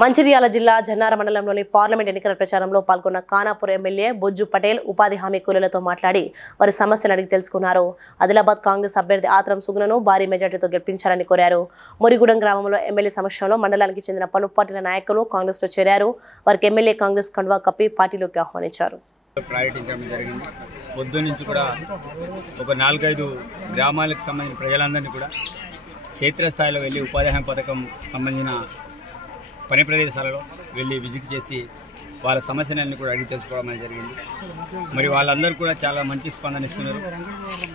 మంచిర్యాల జిల్లా జన్నార మండలంలోని పార్లమెంట్ ఎన్నికల ప్రచారంలో పాల్గొన్న ఖానాపూర్ ఎమ్మెల్యే బొజ్జు పటేల్ ఉపాధి హామీ కూలీలతో మాట్లాడి వారి సమస్యలు అడిగి తెలుసుకున్నారు. ఆదిలాబాద్ కాంగ్రెస్ అభ్యర్థి ఆత్రం సుగుణను భారీ మెజార్టీతో గెలిపించాలని కోరారు. మురిగూడెం గ్రామంలో ఎమ్మెల్యే సమక్షంలో మండలానికి చెందిన పలు పార్టీల నాయకులు కాంగ్రెస్లో చేరారు. వారికి ఎమ్మెల్యే కాంగ్రెస్ కండువా కప్పి పార్టీలోకి ఆహ్వానించారు. పొద్దు నుంచి కూడా ఒక 4-5 గ్రామాలకు సంబంధించిన ప్రజలందరినీ కూడా క్షేత్రస్థాయిలో వెళ్ళి ఉపాధి హామీ పథకం సంబంధించిన పని ప్రదేశాలలో వెళ్ళి విజిట్ చేసి వాళ్ళ సమస్యలన్నీ కూడా అడిగి తెలుసుకోవడం అనేది జరిగింది. మరి వాళ్ళందరూ కూడా చాలా మంచి స్పందన ఇస్తున్నారు.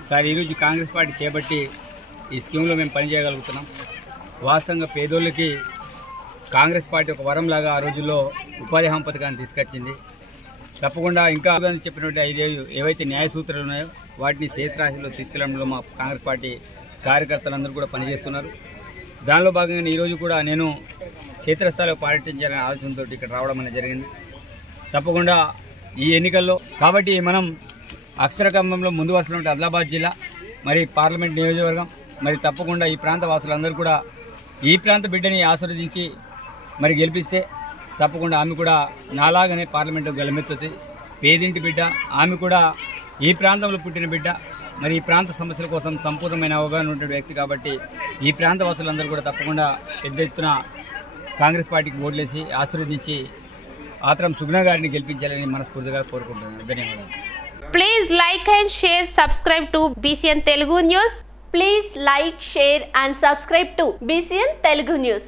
సార్, ఈరోజు కాంగ్రెస్ పార్టీ చేపట్టి ఈ స్కీమ్లో మేము పనిచేయగలుగుతున్నాం. వాస్తవంగా పేదోళ్ళకి కాంగ్రెస్ పార్టీ ఒక వరంలాగా ఆ రోజుల్లో ఉపాధి హామీ పథకాన్ని తీసుకొచ్చింది. తప్పకుండా ఇంకా చెప్పినట్టు ఏవైతే న్యాయ సూత్రాలు ఉన్నాయో వాటిని క్షేత్రస్థాయిలో తీసుకెళ్లడంలో మా కాంగ్రెస్ పార్టీ కార్యకర్తలందరూ కూడా పనిచేస్తున్నారు. దానిలో భాగంగా ఈరోజు కూడా నేను క్షేత్రస్థాయిలో పర్యటించాలనే ఆలోచనతో ఇక్కడ రావడం అనేది జరిగింది. తప్పకుండా ఈ ఎన్నికల్లో కాబట్టి మనం అక్షరకంబంలో ముందు వరుసలో ఉంటే ఆదిలాబాద్ జిల్లా మరి పార్లమెంట్ నియోజకవర్గం మరి తప్పకుండా ఈ ప్రాంత వాసులందరూ కూడా ఈ ప్రాంత బిడ్డని ఆశీర్వదించి మరి గెలిపిస్తే తప్పకుండా ఆమె కూడా నాలాగానే పార్లమెంటు గెలమెత్తుతుంది. పేదింటి బిడ్డ, ఆమె కూడా ఈ ప్రాంతంలో పుట్టిన బిడ్డ, మరి ఈ ప్రాంత సమస్యల కోసం సంపూర్ణమైన అవగాహన ఉన్న వ్యక్తి కాబట్టి ఈ ప్రాంత వాసులందరూ కూడా తప్పకుండా పెద్ద ఎత్తున కాంగ్రెస్ పార్టీకి ఓట్లేసి ఆశీర్వదించి ఆత్రం సుగుణ గారిని గెలిపించాలని మనస్ఫూర్తిగా కోరుకుంటున్నాను. ధన్యవాదాలు. Please like and share, subscribe to BCN Telugu News. Please like, share and subscribe to BCN Telugu News.